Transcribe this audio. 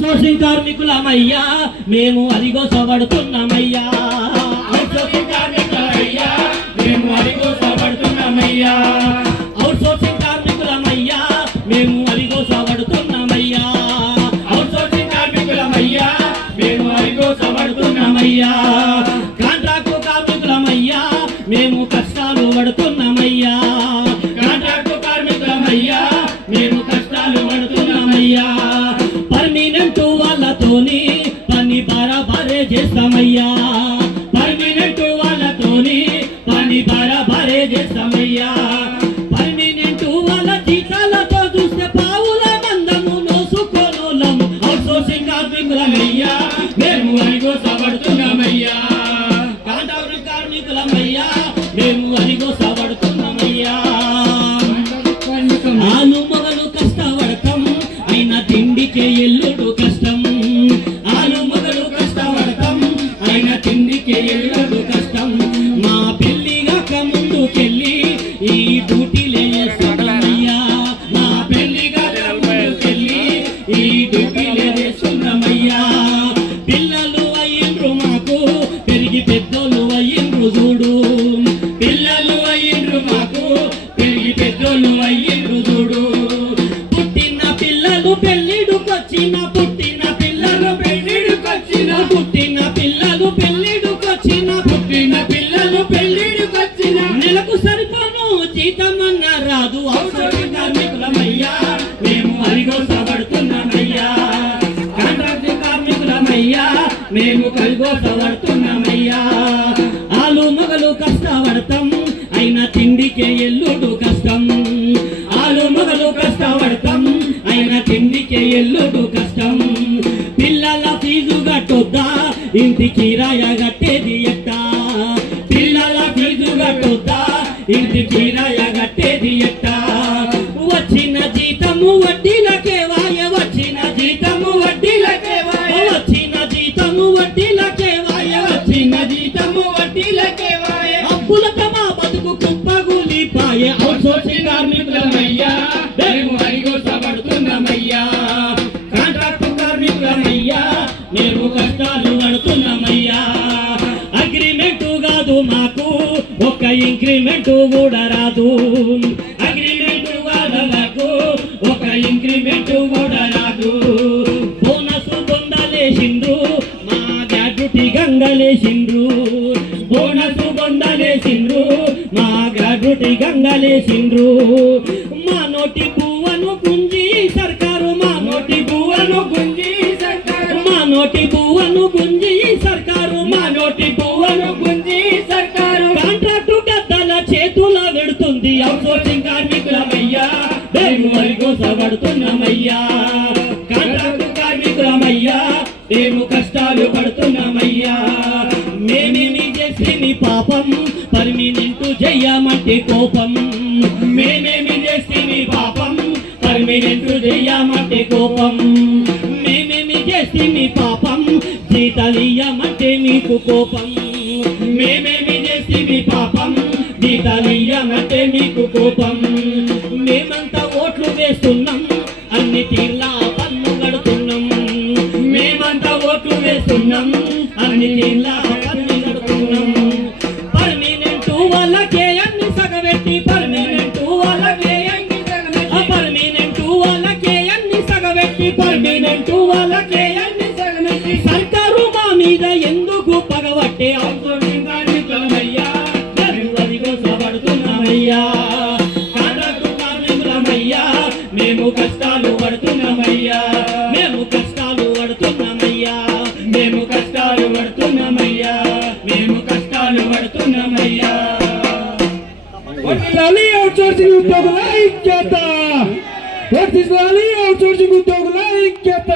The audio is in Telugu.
సోషల్ కార్మికులమయ్యా మేము అరిగోసబడుతున్నామయ్యా. అవుట్సోర్సింగ్ కార్మికులమయ్యా మేము అరిగోసబడుతున్నామయ్యా. అవుట్సోర్సింగ్ కార్మికులమయ్యా మేము అరిగోసబడుతున్నామయ్యా. అవుట్సోర్సింగ్ కార్మికులమయ్యా మేము అరిగోసబడుతున్నామయ్యా. కాంట్రాక్టు కార్మికులమయ్యా మేము కష్టాలు పడుతున్నామయ్యా. కాంట్రాక్టు కార్మికులమయ్యా మేము కష్టాలు పడుతున్నామయ్యా. పర్మినెంట్ వాళ్ళతోని పని బరాబరే చేస్తామయ్యా. పర్మినెంట్ వాళ్ళతోని పని బరాబరే చేస్తామయ్యా. పర్మినెంట్ వాళ్ళ జీతాలతో చూస్తే పావుల మందము నోసుకోనోళ్ళము. అవుట్సోర్సింగ్ కార్మికులమయ్యా మేము అరిగోసబడుతున్నామయ్యా. కాంట్రాక్టు కార్మికులమయ్యా మేము అరిగోసబడుతున్నామయ్యా. ఆలు మొగలు కష్టపడతాం అయినా తిండికే ఎల్లుడు కష్టం. ఆలు మొదలు కష్టపడతాం అయినా తిండికే ఎల్లుడు కష్టం. మా పెళ్లి కాక ముందుకెళ్ళి ఈ డ్యూటీలే చేస్తున్నామయ్యా. మా పెళ్లిగా ముందుకెళ్ళి ఈ డ్యూటీలే చేస్తున్నామయ్యా. పిల్లలు అయ్యిండ్రు మాకు పెరిగి పెద్దోళ్ళు అయ్యిండ్రు చూడు. పిల్లలు అయ్యిండ్రు మాకు పెరిగి పెద్దోళ్ళు అయ్యిండ్రు చూడు. పుట్టిన పిల్లలు పెళ్ళిడుకొచ్చిన పుట్టిన పిల్లలు పెళ్ళిడుకొచ్చిన పుట్టిన పిల్లలు పెళ్ళిడుకొచ్చిన పుట్టిన పిల్లలు పెళ్ళిడుకొచ్చిన నెలకు సరిపోను జీతమన్న రాదు. అవుట్సోర్సింగ్ కార్మికులమయ్యా మేము అరిగోసబడుతున్నామయ్యా. కాంట్రాక్ట్ కార్మికులమయ్యా మేము అరిగోసబడుతున్నామయ్యా. ఆలు మొగలు కష్టపడతాం అయినా తిండికే ఎల్లుడు కష్టం. ఆలు మొదలు కష్టపడతాం అయినా తిండికే ఎల్లుడు కష్టం. పిల్లల ఫీజు కట్టొద్దా ఇంటి కిరాయ కట్టేది ఎట్టా. పిల్లల ఫీజు కట్టొద్దా ఇంటి కిరాయ కట్టేది ఎట్టా. వచ్చిన జీతము వడ్డీలకే వాయ. వచ్చిన జీతము వడ్డీలకే వాయ. వచ్చిన జీతము వడ్డీలకే వాయ. చిన్న జీతము వడ్డీలకే వాయ. అప్పులతో మా బతుకు కుప్పగూలిపాయే. అవుట్సోర్సింగ్ కార్మికులమయ్యా మేము అరిగోసబడుతున్నామయ్యా. కాంట్రాక్టు కార్మికులమయ్యా మేము కష్టాలు పడుతున్నామయ్యా. అగ్రిమెంటు కాదు మాకు ఒక్క ఇంక్రిమెంట్ కూడా రాదు. అగ్రిమెంట్ వాళ్ళకు ఒక ఇంక్రిమెంట్ కూడా రాదు. బోనస్ బొందలేసిండ్రు మా గ్రాడ్యుటీ గంగలేసిండ్రు. బోనస్ బొందలేసిండ్రు మా గ్రాడ్యుటీ గంగలేసిండ్రు. మా నోటి పువ్వను గుంజి సర్కారు. మా నోటి పువ్వను గుంజి సర్కారు. మా నోటి పువ్వను గుంజి సర్కారు. మా నోటి పువ్వను గుంజి సర్కారు. కాంట్రాక్టు గద్దల చేతుల పెడుతుంది. అవుట్సోర్సింగ్ కార్మికులమయ్యా మేము అరిగోసబడుతున్నామయ్యా. కాంట్రాక్టు కార్మికులమయ్యా మేము కష్టాలు పడుతున్నామయ్యా. మేమేమి చేసి పాపం పర్మినెంట్ చెయ్యమంటే కోపం. మేమేమి చేస్తే పాపం పర్మినెంట్ చెయ్యమంటే కోపం. మేమేమి చేసి పాపం జీతాలియ్యమంటే మీకు కోపం. మేమేమి చేస్తే పాపం జీతాలియ్యమంటే మీకు కోపం. మేమంతా ఓట్లు వేస్తున్నాం అన్ని తీర్లా పన్ను కడుతున్నాం. మేమంతా ఓట్లు వేస్తున్నాం అన్ని తీర్లా పన్ను కడుతున్నాం. పర్మినెంట్ వాళ్ళకే అన్ని సగబెట్టి. పర్మినెంట్ వాళ్ళకే అన్ని సగబెట్టి. పర్మినెంట్ వాళ్ళకే అన్ని సగబెట్టి. పర్మినెంట్ వాళ్ళకే అన్ని సగబెట్టి. సర్కారు మా మీద ఎందుకు పగబట్టే. అవుట్సోర్సింగ్ కార్మికులమయ్యా మేము అరిగోసబడుతున్నామయ్యా. కాంట్రాక్టు కార్మికులమయ్యా మేము కష్టాలు పడుతున్నామయ్యా. మేము కష్టాలు పడుతున్నామయ్యా. మేము కష్టాలు పడుతున్నామయ్యా. మేము కష్టాలు పడుతున్నామయ్యా. వర్ధిల్లాలి అవుట్సోర్సింగ్ ఉద్యోగుల ఐక్యత. వర్ధిల్లాలి అవుట్సోర్సింగ్ ఉద్యోగుల ఐక్యత.